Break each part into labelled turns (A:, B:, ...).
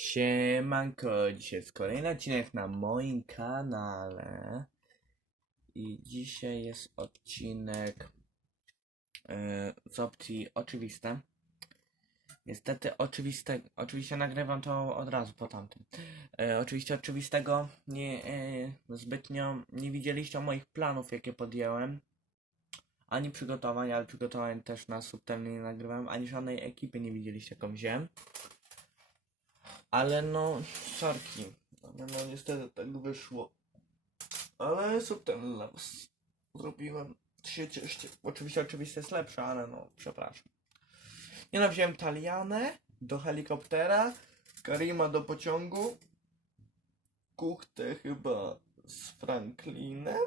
A: Siemanko, dzisiaj jest kolejny odcinek na moim kanale i dzisiaj jest odcinek e, z opcji oczywiste. Niestety oczywiste, oczywiście nagrywam to od razu po tamtym. E, oczywiście oczywistego nie, e, zbytnio nie widzieliście moich planów jakie podjęłem. Ani przygotowań, ale przygotowań też na subtelnie nie nagrywałem, ani żadnej ekipy nie widzieliście jaką wziąłem. Ale no, sorki. Ale no niestety tak wyszło. Ale subtelny dla was. Zrobiłem. Się cieszcie. Oczywiście oczywiście jest lepsze, ale no, przepraszam. Nie no, wziąłem Talianę do helikoptera, Karima do pociągu, Kuchtę chyba z Franklinem,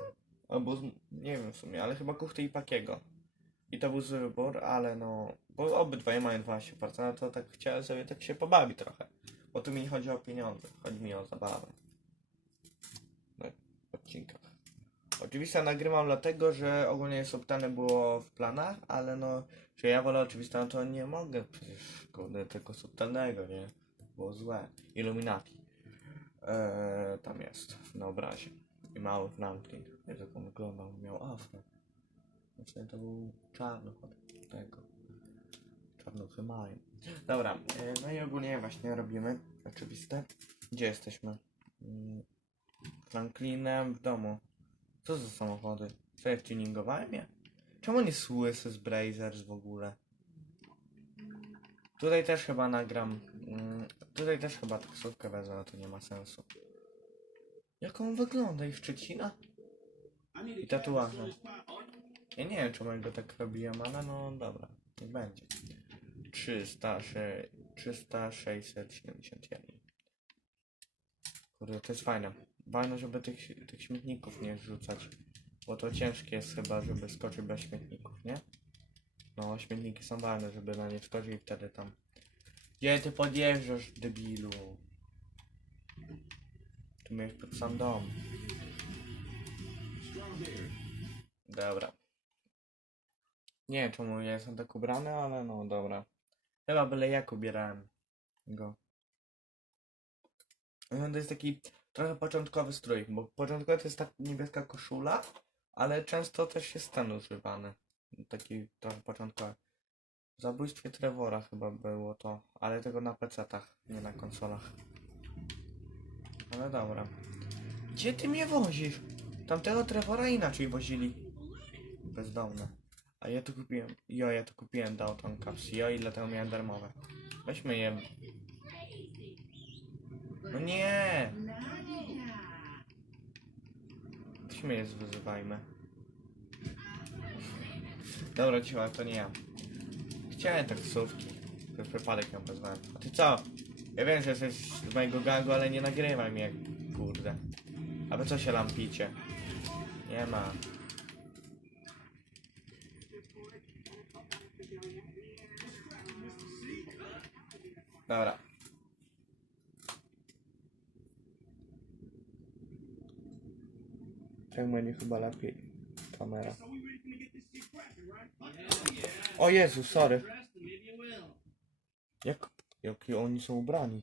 A: albo z, nie wiem w sumie, ale chyba Kuchtę i Pakiego. I to był zły wybór, ale no, bo obydwoje mają 12%, no to tak chciałem sobie tak się pobawić trochę. Bo tu mi nie chodzi o pieniądze, chodzi mi o zabawę. Na odcinkach. Oczywiście nagrywam dlatego, że ogólnie subtane było w planach, ale no, że ja wolę oczywiście, no to nie mogę przecież kurde tylko subtelnego, nie? Było złe. Illuminati. Eee, tam jest, na obrazie. I mały Franklin. Jak on wyglądał, miał afro. Znaczy to był czarnuch od tego. Czarnuchy mają. Dobra, e, no i ogólnie właśnie robimy oczywiste. Gdzie jesteśmy? Mm, Franklinem w domu. Co za samochody? Co ja tuningowałem je? Czemu nie słysy z Brazers w ogóle? Tutaj też chyba nagram. mm, Tutaj też chyba taksówkę wezmę, ale to nie ma sensu. Jak on wygląda? I Szczecina? I tatuaże. Ja nie wiem, czemu ja go tak robiłem, ale no dobra, niech będzie. 300, 300, 671. Kurde, to jest fajne. Ważne, żeby tych, tych śmietników nie rzucać. Bo to ciężkie jest chyba, żeby skoczyć bez śmietników, nie? No, śmietniki są ważne, żeby na nie wskoczyć i wtedy tam... Gdzie ty podjeżdżasz, debilu? Tu miałeś pod sam dom. Dobra. Nie wiem czemu ja jestem tak ubrany, ale no dobra. Chyba byle jak ubierałem go. No to jest taki trochę początkowy strój, bo początkowy to jest ta niebieska koszula, ale często też jest ten używany. Taki trochę początkowy. W zabójstwie Trevora chyba było to, ale tego na PC-tach, nie na konsolach. Ale dobra. Gdzie ty mnie wozisz? Tamtego Trevora inaczej wozili. Bezdomne. A ja tu kupiłem. Jo, ja tu kupiłem Dalton Cups. Jo, i dlatego miałem darmowe. Weźmy je. No nie! Weźmy je wyzywajmy. Dobra, cicho, to nie ja. Chciałem taksówki. To przypadek ją wezwałem. A ty co? Ja wiem, że jesteś z mojego gangu, ale nie nagrywaj mnie, kurde. A wy co się lampicie? Nie ma. Dobra. Tak będzie chyba lepiej. Kamera. O Jezu, sorry. Jak, jaki oni są ubrani?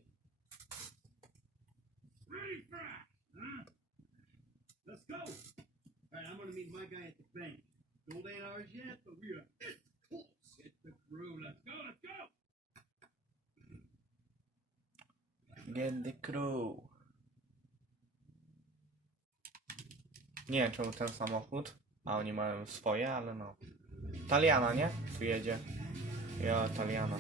B: Let's go. All right, I'm gonna meet my guy at the bank. Gold ain't ours yet, but we are this close. Hit the crew. Let's go. Let's go.
A: The crew. Nie wiem czemu ten samochód, a oni mają swoje, ale no. Taliana, nie? Tu jedzie. Ja, Taliana.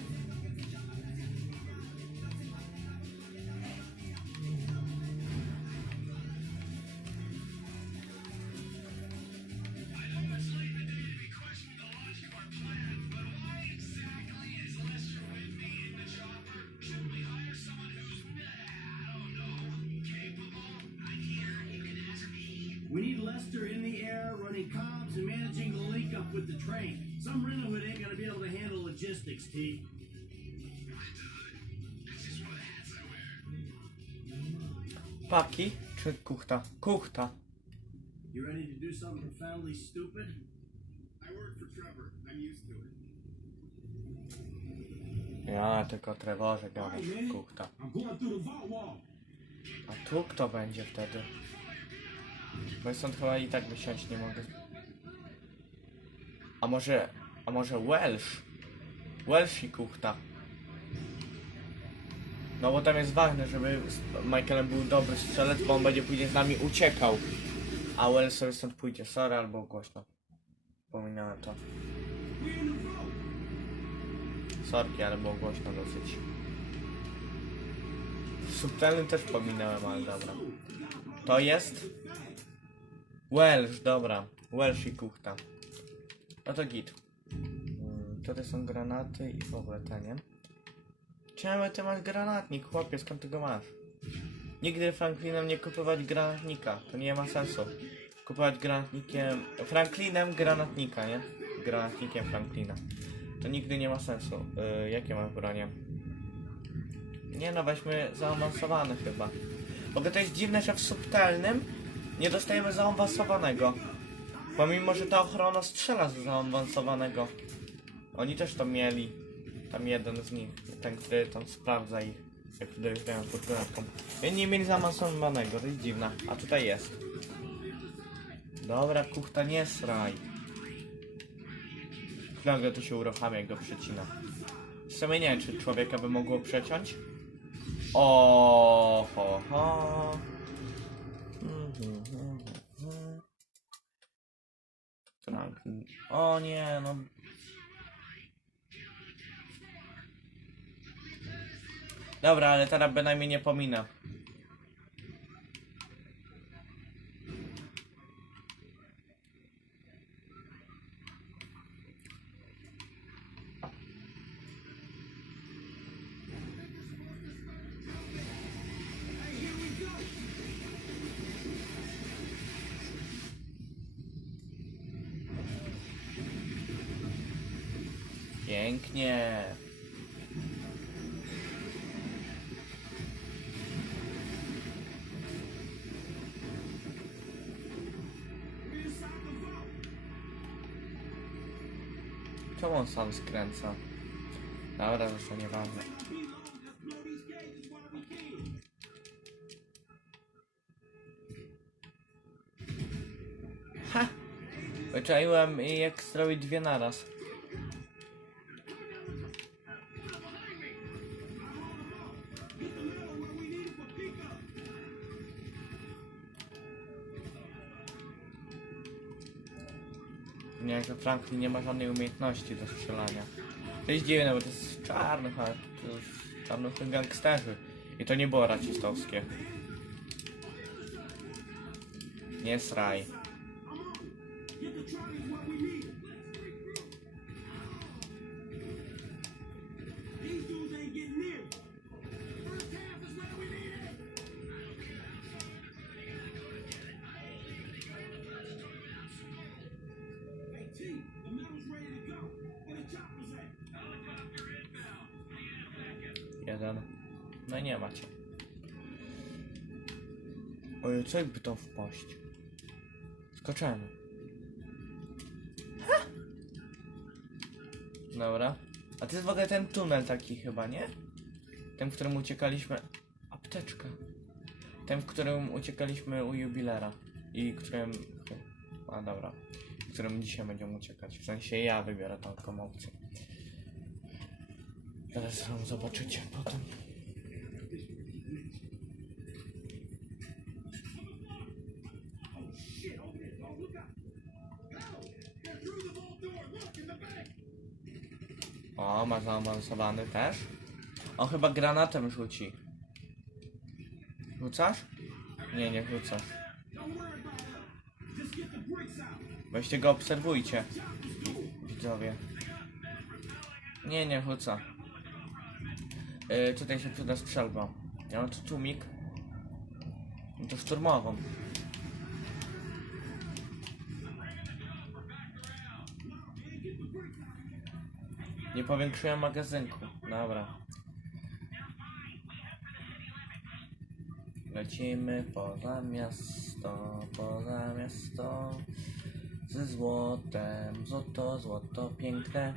B: Lester in the air, running comms and managing the link up with the train. Some Renowit ain't gonna be able to handle logistics, T.
A: Paki czy kuchta? Kuchta.
B: You ready to do something profoundly stupid?
C: I work for Trevor. I'm used to it.
A: Ja tylko Trevorze gadasz, kuchta.
B: I'm going through the vault wall.
A: A tu kto będzie wtedy? Bo stąd chyba i tak wysiąść nie mogę. A może... A może Welsh? Welsh i kuchta. No bo tam jest ważne, żeby Michaelem był dobry strzelec, bo on będzie później z nami uciekał. A Welsh sobie stąd pójdzie. Sorry, albo głośno. Pominąłem to. Sorki, ale było głośno dosyć. Subtelny też pominąłem, ale dobra. To jest... Welsh, dobra. Welsh i kuchta. No to git. Mm, Tutaj są granaty i w ogóle te, nie? Czemu ty masz granatnik, chłopie, skąd ty go masz? Nigdy Franklinem nie kupować granatnika, to nie ma sensu. Kupować granatnikiem... Franklinem granatnika, nie? Granatnikiem Franklina. To nigdy nie ma sensu. Yy, jakie masz bronie? Nie no, weźmy zaawansowane chyba. Ogóle to jest dziwne, że w subtelnym nie dostajemy zaawansowanego. Pomimo, że ta ochrona strzela z zaawansowanego. Oni też to mieli. Tam jeden z nich, ten, który tam sprawdza ich, jak dojeżdżają pod granatką. Nie mieli zaawansowanego, to jest dziwne. A tutaj jest. Dobra, kuchta, nie sraj. Nagle to się uruchamia, jak go przecina. W sumie nie wiem, czy człowieka by mogło przeciąć. O, ho, ho. Franklin. O nie, no. Dobra, ale teraz bynajmniej nie pomina. Czemu on sam skręca? Dobra, nieważne.
B: While we can.
A: Ha! Wyczaiłem jak zrobić dwie naraz. Franklin nie ma żadnej umiejętności do strzelania. To jest dziwne, bo to jest czarny, to jest czarnych gangsterzy. I to nie było rasistowskie. Nie sraj. Co jakby to wpaść? Skoczymy. Ha! Dobra. A to jest w ogóle ten tunel taki chyba, nie? Ten, w którym uciekaliśmy... Apteczka. Ten, w którym uciekaliśmy u jubilera. I którym... A dobra. W którym dzisiaj będziemy uciekać. W sensie ja wybiorę taką opcję. Teraz ją zobaczycie potem. Zaawansowany też. On chyba granatem rzuci. Rzucasz? Nie, nie rzucasz. Weźcie go obserwujcie. Widzowie. Nie, nie rzuca. Yy, tutaj się przyda strzelba. Ja mam tu tłumik. No to szturmową. Nie powiększyłem magazynku. Dobra. Lecimy poza miasto, poza miasto ze złotem, złoto, złoto piękne.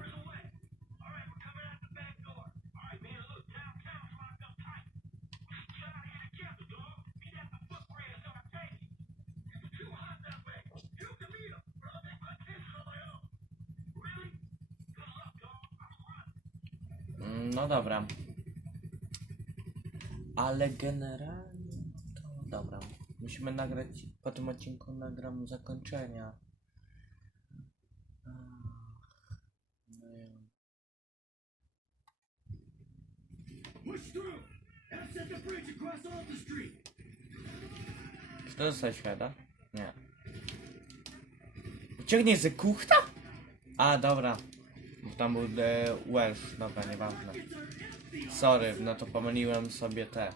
A: Ale generalnie to dobra. Musimy nagrać po tym odcinku nagram zakończenia. Czy to zostaje świata? Nie. Ucieknie ze kuchta? A, dobra. Bo Tam był e, Welsh, dobra, nieważne. Sorry, no to pomyliłem sobie te.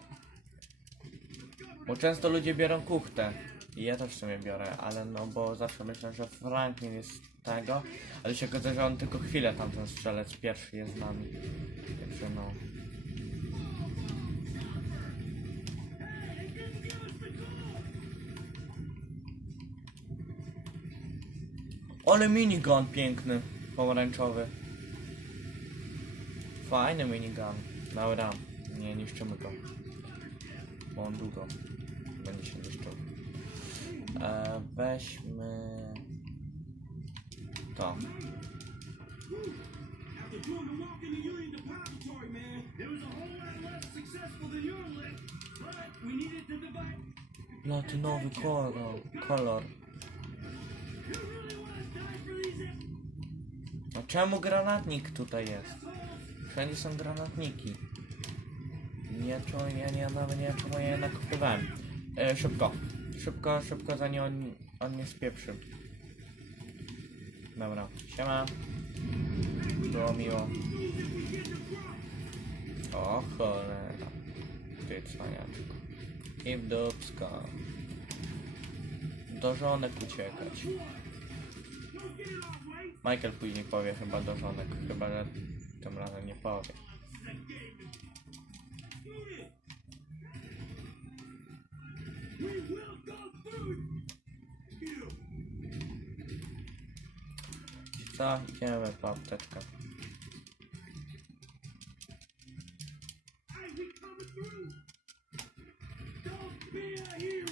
A: Bo często ludzie biorą kuchtę. I ja też w sumie biorę, ale no bo zawsze myślę, że Franklin jest tego, ale się okazuje, że on tylko chwilę tamten strzelec pierwszy jest z nami. Także no. Ale minigun piękny, pomarańczowy. Fajny minigun. Dobra, nie niszczymy go. Bo on długo będzie się niszczył. E, weźmy to. Platynowy kolor. kolor. A czemu granatnik tutaj jest? Wszędzie są granatniki. Nie czuję, nie, nie, nawet nie czemu ja je nakupywałem. E, szybko. Szybko, szybko, zanim on, on mnie spieprzy. Dobra, siema. Było miło. O cholera. Ty cwaniaczku. I w dupsko. Do żonek uciekać. Michael później powie chyba do żonek, chyba że tym razem nie powie.
D: We will go through you.
A: Co? Idziemy po apteczkę.
D: Don't be a hero.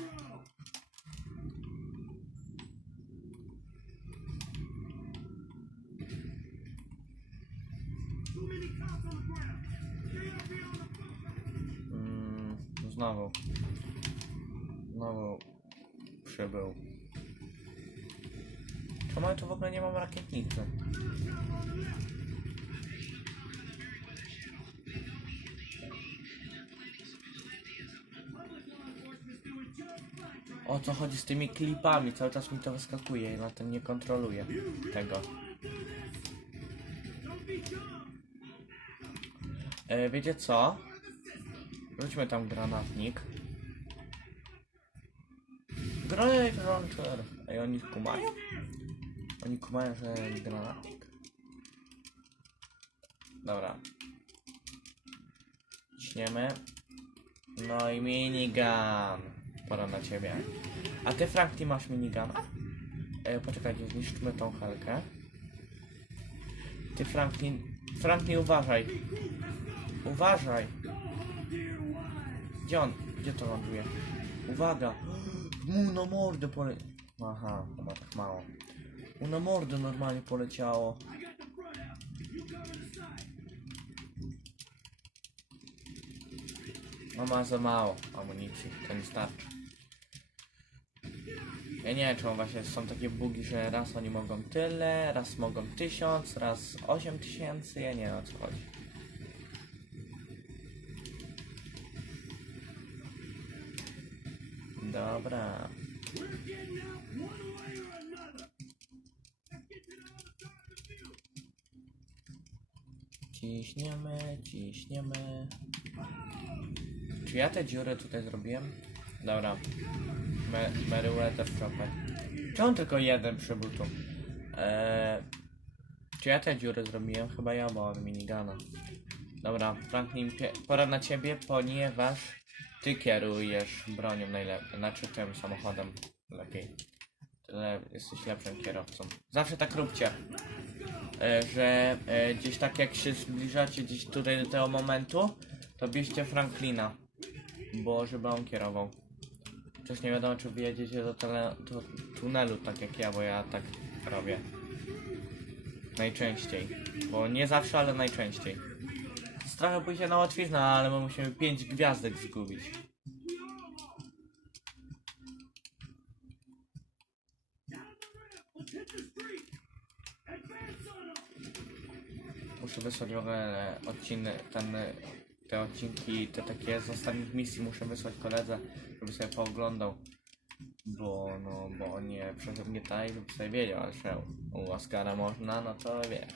A: Znowu. Znowu przybył. Czemu ja tu w ogóle nie mam rakietnicy? O co chodzi z tymi klipami? Cały czas mi to wyskakuje i na tym nie kontroluję tego. E, wiecie co? Rzućmy tam granatnik. Granate launcher. Ej, oni kumają? Oni kumają, że granatnik? Dobra. Ciśniemy. No i minigun. Pora na ciebie. A ty, Frank, ty masz miniguna? E, poczekajcie, zniszczmy tą helkę. Ty, Franklin... Franklin, uważaj. Uważaj. Gdzie on? Gdzie to ląduje? Uwaga! Mu na pole... Aha, ma tak mało. Mu na normalnie poleciało. No ma za mało amunicji, to nie starczy. Ja nie wiem, czemu właśnie są takie bugi, że raz oni mogą tyle, raz mogą tysiąc, raz osiem tysięcy, ja nie wiem o co chodzi. Ciśniemy. Czy ja te dziury tutaj zrobiłem? Dobra. Me Meriwether Chopper. Czemu tylko jeden przybył tu? Eee, czy ja te dziury zrobiłem? Chyba ja, bo mam minigana. Dobra, Franklin, pora na ciebie, ponieważ ty kierujesz bronią najlepiej. Znaczy tym samochodem lepiej. Tyle jesteś lepszym kierowcą. Zawsze tak róbcie. E, że e, gdzieś tak jak się zbliżacie gdzieś tutaj do tego momentu, to bierzcie Franklina. Bo żeby on kierował. Też nie wiadomo czy wyjedziecie do, tele, do tunelu tak jak ja, bo ja tak robię. Najczęściej. Bo nie zawsze, ale najczęściej. trochę pójdzie na łatwiznę, ale my musimy 5 gwiazdek zgubić.
D: Let's hit the street. Advance on them.
A: Muszę wysłać w odcinek, ten, te odcinki, te takie z ostatnich misji muszę wysłać koledze, żeby sobie pooglądał. Bo, no, bo nie przed mnie tutaj, żeby sobie wiedział, że u Oscara można, no to wie.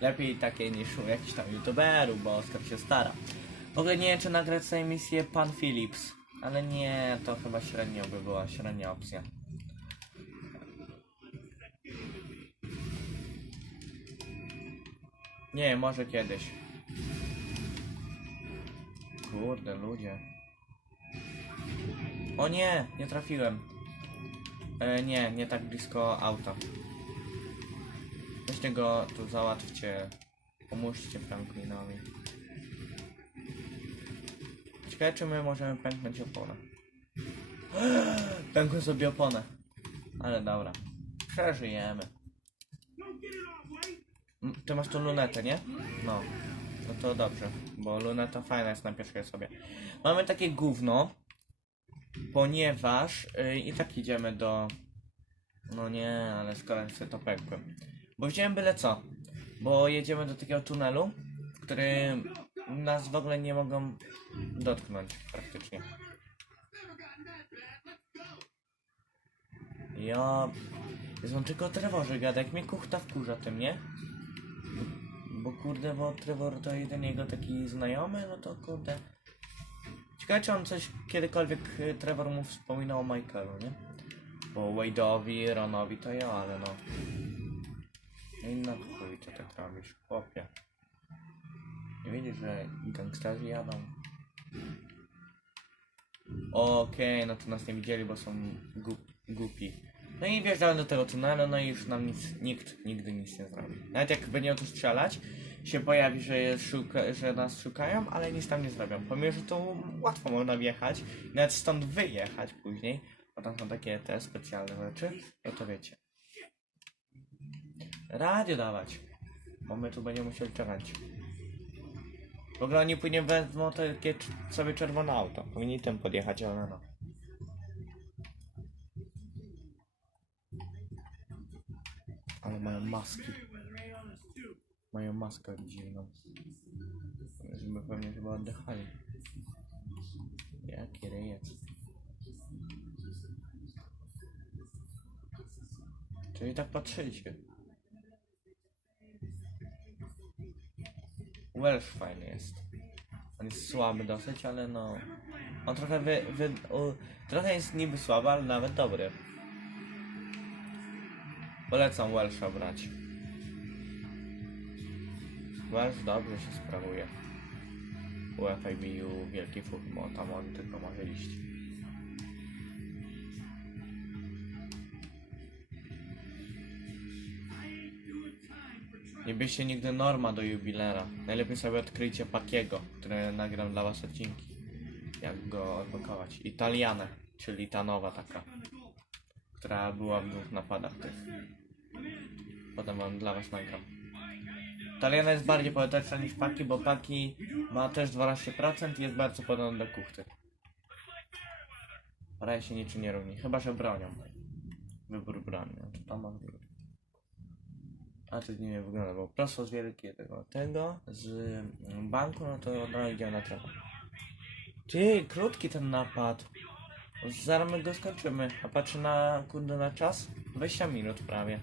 A: Lepiej takie niż u jakichś tam youtuberów, bo Oskar się stara. W ogóle nie wiem, czy nagrać sobie misję Pan Philips, ale nie, to chyba średnio by była, średnia opcja. Nie, może kiedyś. Kurde, ludzie. O nie, nie trafiłem. E, nie, nie tak blisko auta. Weźcie go tu załatwcie. Pomóżcie Franklinowi. Ciekawe, czy my możemy pęknąć oponę. Pękłem sobie oponę. Ale dobra. Przeżyjemy.
D: Don't get it off, Wade.
A: Mm, Ty masz tu lunetę, nie? No. No to dobrze, bo luneta fajna jest na pierwszej sobie. Mamy takie gówno, ponieważ yy, i tak idziemy do... No nie, ale skoro sobie to pękłem. Bo wziąłem byle co. Bo jedziemy do takiego tunelu, który nas w ogóle nie mogą dotknąć praktycznie. Ja... Jest on tylko gada, jak mnie kuchta wkurza tym, nie? Bo kurde, bo Trevor to jeden jego taki znajomy, no to kurde. Ciekawe czy on coś kiedykolwiek y, Trevor mu wspominał o Michaelu, nie? Bo Wade'owi, Ronowi to ja, ale no. No i chuj co tak robisz, chłopie. Nie widzisz, że gangsterzy jadą? Okej, no to nas nie widzieli, bo są gu głupi. No i wjeżdżałem do tego tunelu, no i już nam nic, nikt nigdy nic nie zrobi. Nawet jak będziemy tu strzelać, się pojawi, że, je szuka, że nas szukają, ale nic tam nie zrobią. Pomimo, że tu łatwo można wjechać, nawet stąd wyjechać później, bo tam są takie te specjalne rzeczy, no to wiecie. Radio dawać, bo my tu będziemy musieli czekać. W ogóle oni później wezmą takie sobie czerwone auto. Powinni tym podjechać, ale no. Ale mają maski. Mają maskę dziwną. Żeby pewnie chyba oddychali. Jaki rejec. Czyli tak patrzycie. Welsh fajny jest. On jest słaby dosyć, ale no... On trochę wy... wy u, trochę jest niby słaby, ale nawet dobry. Polecam Welsha brać. Welsh dobrze się sprawuje. U FIBU wielki fuk, bo tam on tylko może iść. Nie bierzcie nigdy Norma do jubilera. Najlepiej sobie odkryjcie Pakiego, który nagram dla was odcinki. Jak go odblokować. Italianę, czyli ta nowa taka. Która była w dwóch napadach tych. Potem wam dla was nagram. Italiana jest bardziej poetyczna niż Paki, bo Paki ma też 12% i jest bardzo podobna do kuchty. Raja się niczym nie różni, chyba że bronią. Wybór broni, to tam masz wybór. A to nie wygląda, bo prosto z wielkiego tego, z mm, banku, no to no idziemy na trawę. Ty, krótki ten napad. Zaraz my go skończymy. A patrzę na, kurde, na czas? 20 minut prawie.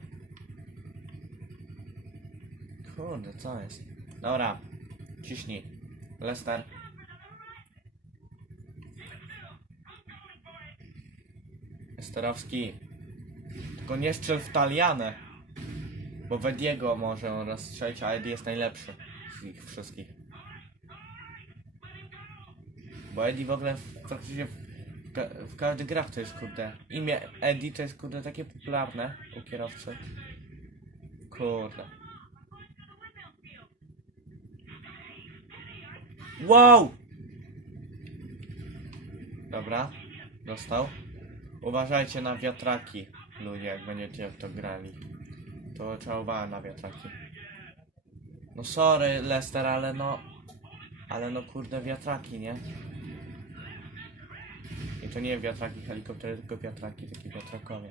A: Kurde, co jest? Dobra, ciśnij. Lester. Lesterowski. Tylko nie strzel w Talianę. Bo Wediego może on rozstrzelić, a Eddie jest najlepszy z ich wszystkich. Bo Eddie w ogóle w, praktycznie ka w każdych grach to jest kurde. Imię Eddie to jest kurde takie popularne u kierowcy. Kurde. Wow! Dobra, dostał. Uważajcie na wiatraki, ludzie, jak będziecie w to grali. To trzeba uważać na wiatraki. No sorry, Lester, ale no... Ale no kurde wiatraki, nie? To nie wiatraki helikoptery, tylko wiatraki, takie wiatrakowie.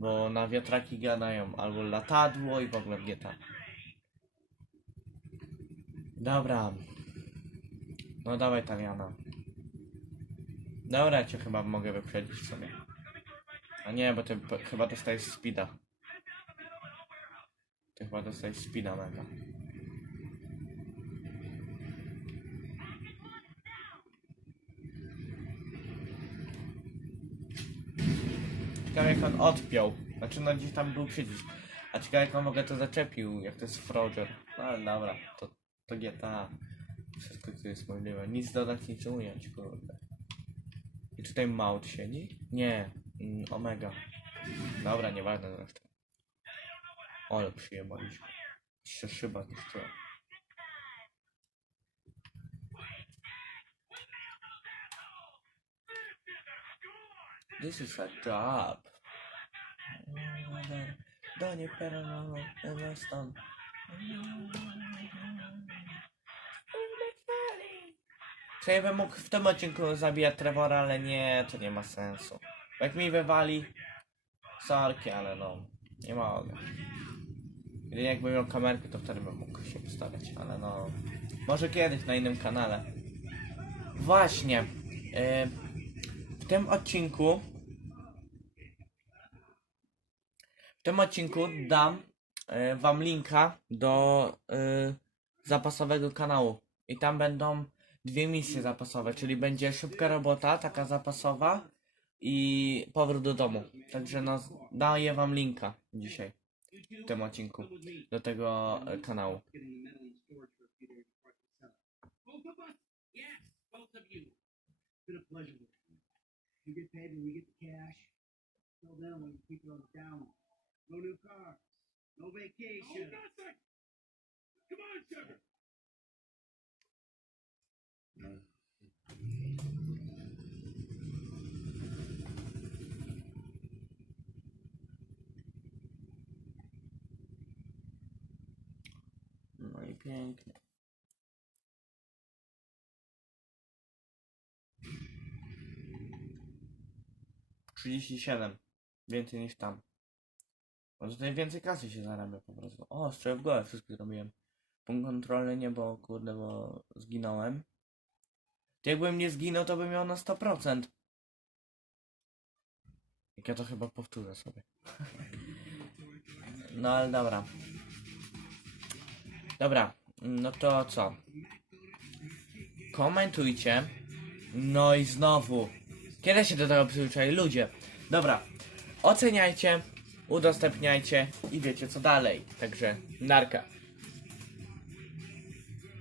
A: Bo na wiatraki gadają albo latadło i w ogóle w GTA. Dobra. No dawaj Taliana. Dobra, cię chyba mogę wyprzedzić sobie. A nie, bo ty chyba dostajesz speeda. Ty chyba dostajesz speeda mega. Ciekawe jak on odpiął. Znaczy no gdzieś tam był przycisk. A ciekawe jak on ogóle to zaczepił, jak to jest Froger. No ale dobra, to, to GTA. Wszystko tu jest możliwe. Nic dodać, nic ująć, kurde. I tutaj Maut siedzi? Nie, mm, Omega. Dobra, nieważne zresztą. Ale przyjemaliśmy. Się szyba zniszczyła. This is a job. Danie Perelano, Weston. Czy ja bym mógł w tym odcinku zabijać Trevora, ale nie, to nie ma sensu. Jak mi wywali, sorki, ale no, nie mogę. Gdy jakbym miał kamerkę, to wtedy bym mógł się postawiać, ale no, może kiedyś na innym kanale. Właśnie, yy, w tym odcinku, w tym odcinku dam yy, wam linka do yy, zapasowego kanału i tam będą dwie misje zapasowe, czyli będzie szybka robota, taka zapasowa i powrót do domu. Także no, daję wam linka dzisiaj w tym odcinku do tego e, kanału.
D: You. Get paid when we get the cash. Till then, it on the down. No new cars. No vacation. Oh, nothing! Come on, Trevor!
A: No i pięknie. Trzydzieści siedem. Więcej niż tam. Może tutaj więcej kasy się zarabia po prostu. O, strzał w głowę wszystko zrobiłem. Punkt kontrolny nie, bo kurde, bo zginąłem. Jakbym nie zginął, to bym miał na 100%. Jak ja to chyba powtórzę sobie. No ale dobra. Dobra, no to co? Komentujcie. No i znowu. Kiedy się do tego przyzwyczai? Ludzie. Dobra. Oceniajcie, udostępniajcie i wiecie co dalej. Także narka.